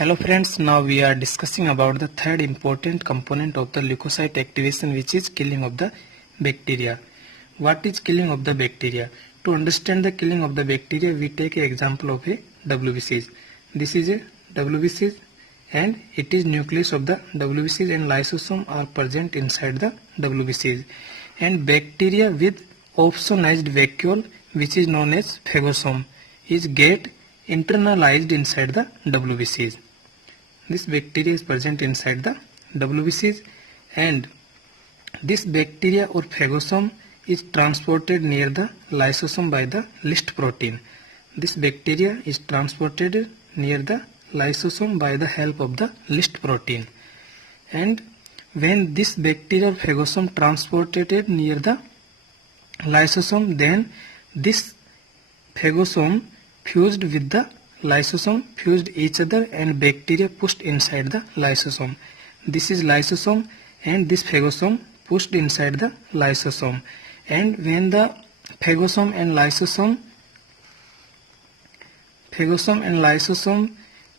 Hello friends, now we are discussing about the third important component of the leukocyte activation, which is killing of the bacteria. What is killing of the bacteria? To understand the killing of the bacteria, we take an example of a WBCs. This is a WBCs and it is nucleus of the WBCs and lysosome are present inside the WBCs. And bacteria with opsonized vacuole, which is known as phagosome, is get internalized inside the WBCs. This bacteria is present inside the WBCs and this bacteria or phagosome is transported near the lysosome by the List protein. This bacteria is transported near the lysosome by the help of the List protein. And when this bacteria or phagosome transported near the lysosome, then this phagosome fused with the lysosome, fused each other and bacteria pushed inside the lysosome. This is lysosome and this phagosome pushed inside the lysosome. And when the phagosome and lysosome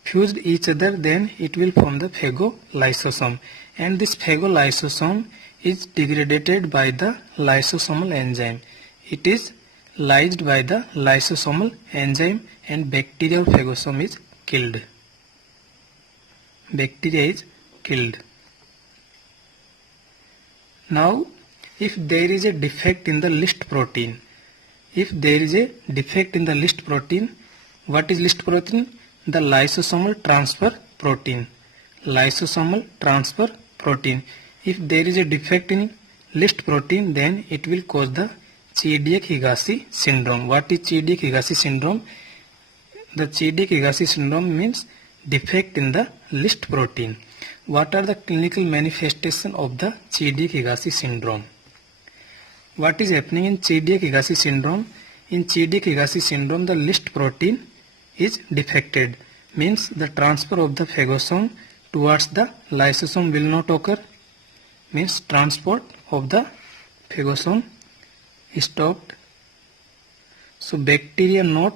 fused each other, then it will form the phagolysosome. And this phagolysosome is degraded by the lysosomal enzyme. It is lysed by the lysosomal enzyme and bacterial phagosome is killed. Bacteria is killed. Now, if there is a defect in the List protein, what is List protein? The lysosomal transfer protein. Lysosomal transfer protein. If there is a defect in List protein, then it will cause the Chidiac-Higashi syndrome. What is Chidiac-Higashi syndrome? The Chidiac-Higashi syndrome means defect in the List protein. What are the clinical manifestations of the Chidiac-Higashi syndrome? What is happening in Chidiac-Higashi syndrome? In Chidiac-Higashi syndrome, the List protein is defected. Means the transfer of the phagosome towards the lysosome will not occur. Means transport of the phagosome stopped. So bacteria not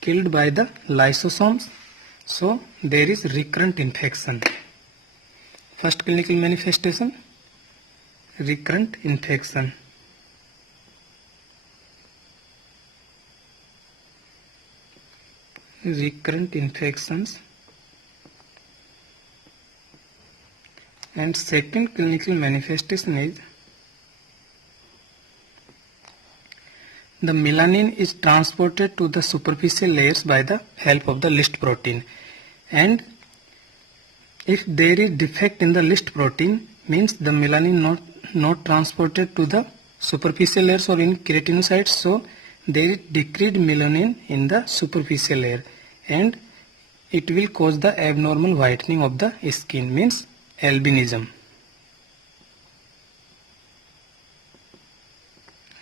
killed by the lysosomes. So there is recurrent infection. First clinical manifestation, recurrent infection. Recurrent infections. And second clinical manifestation is the melanin is transported to the superficial layers by the help of the List protein. And if there is defect in the List protein, means the melanin not transported to the superficial layers or in keratinocytes, so there is decreased melanin in the superficial layer and it will cause the abnormal whitening of the skin, means albinism.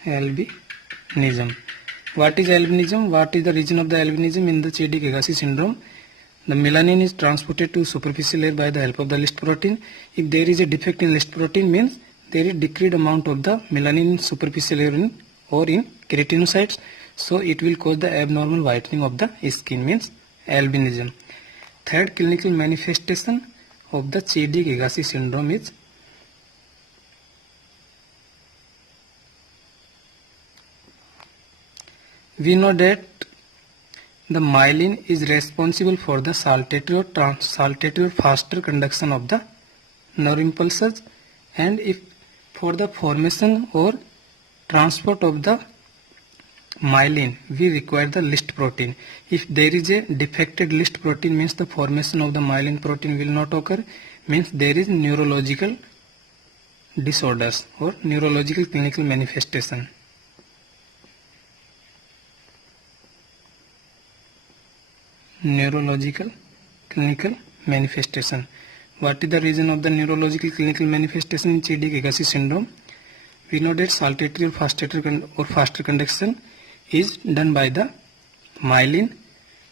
Albinism. What is albinism? What is the reason of the albinism in the Chidiac-Higashi syndrome? The melanin is transported to superficial layer by the help of the List protein. If there is a defect in List protein, means there is decreased amount of the melanin in superficial layer or in keratinocytes, so it will cause the abnormal whitening of the skin, means albinism. Third clinical manifestation of the Chidiac-Higashi syndrome is we know that the myelin is responsible for the saltatory or faster conduction of the nerve impulses, and if for the formation or transport of the myelin we require the List protein. If there is a defected List protein, means the formation of the myelin protein will not occur, means there is neurological disorders or neurological clinical manifestation. Neurological clinical manifestation. What is the reason of the neurological clinical manifestation in Chidiac-Higashi syndrome? We know that saltatory or faster conduction is done by the myelin,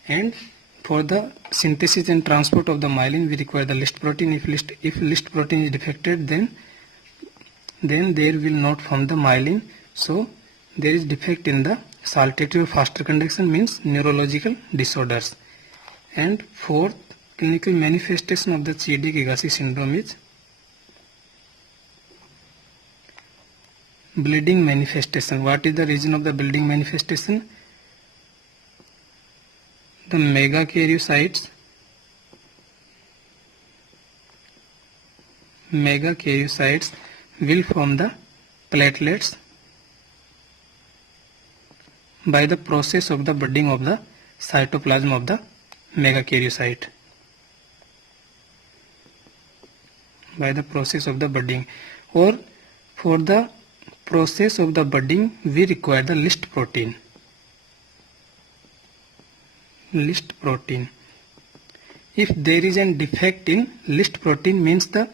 and for the synthesis and transport of the myelin we require the List protein. If List protein is defected, then there will not form the myelin, so there is defect in the saltatory or faster conduction, means neurological disorders. And fourth clinical manifestation of the Chiedi-Kagashi syndrome is bleeding manifestation. What is the reason of the bleeding manifestation? The megakaryocytes will form the platelets by the process of the budding of the cytoplasm of the megakaryocyte. By the process of the budding, or for the process of the budding we require the list protein. If there is a defect in list protein, means the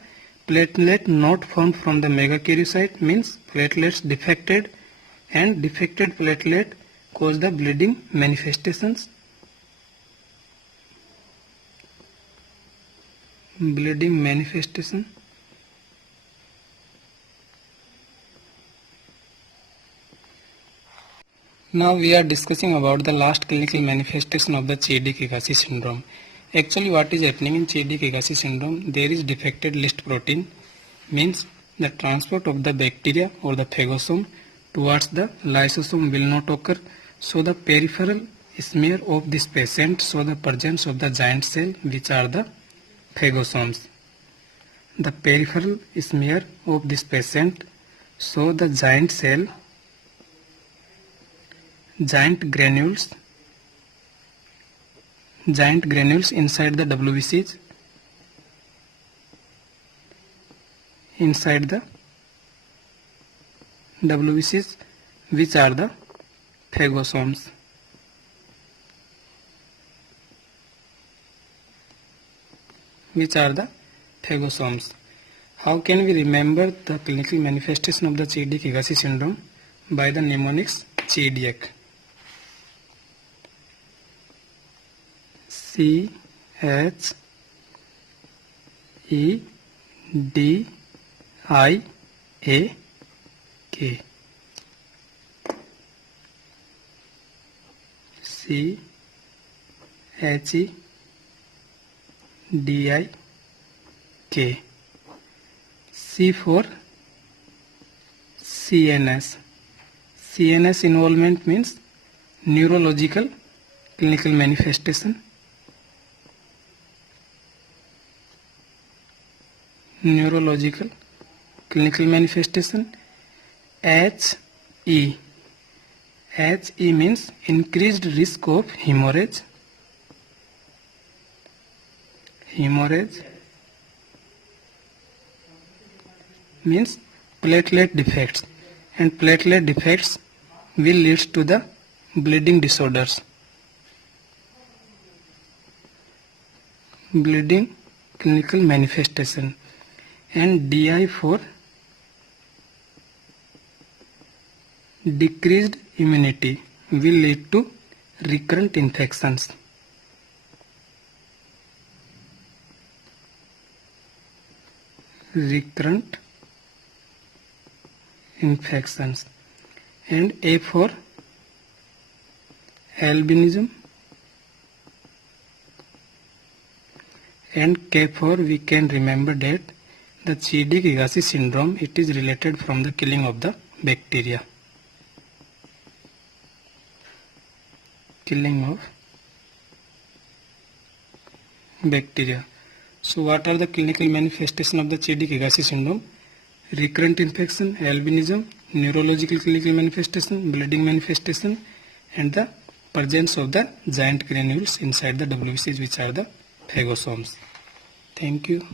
platelet not formed from the megakaryocyte, means platelets defected, and defected platelet cause the bleeding manifestations. Now we are discussing about the last clinical manifestation of the Chiedi-Kagashi syndrome. Actually, what is happening in Chiedi-Kagashi syndrome? There is defected list protein, means the transport of the bacteria or the phagosome towards the lysosome will not occur. So the peripheral smear of this patient show the presence of the giant cell, which are the phagosomes. The peripheral smear of this patient show the giant cell, giant granules inside the WBCs, which are the phagosomes. How can we remember the clinical manifestation of the Chiedi-Kagashi syndrome? By the mnemonics Chiediac. C-H-E-D-I-A-K. C-H-E-D-I-K. C for CNS. CNS involvement means neurological clinical manifestation. HE means increased risk of hemorrhage. Means platelet defects, and platelet defects will lead to the bleeding disorders. Bleeding clinical manifestation. And DI for decreased immunity will lead to recurrent infections. And A for albinism, and K for, we can remember that the Chiedi-Kagashi syndrome, it is related from the killing of the bacteria. So what are the clinical manifestations of the Chiedi-Kagashi syndrome? Recurrent infection, albinism, neurological clinical manifestation, bleeding manifestation, and the presence of the giant granules inside the WBCs, which are the phagosomes. Thank you.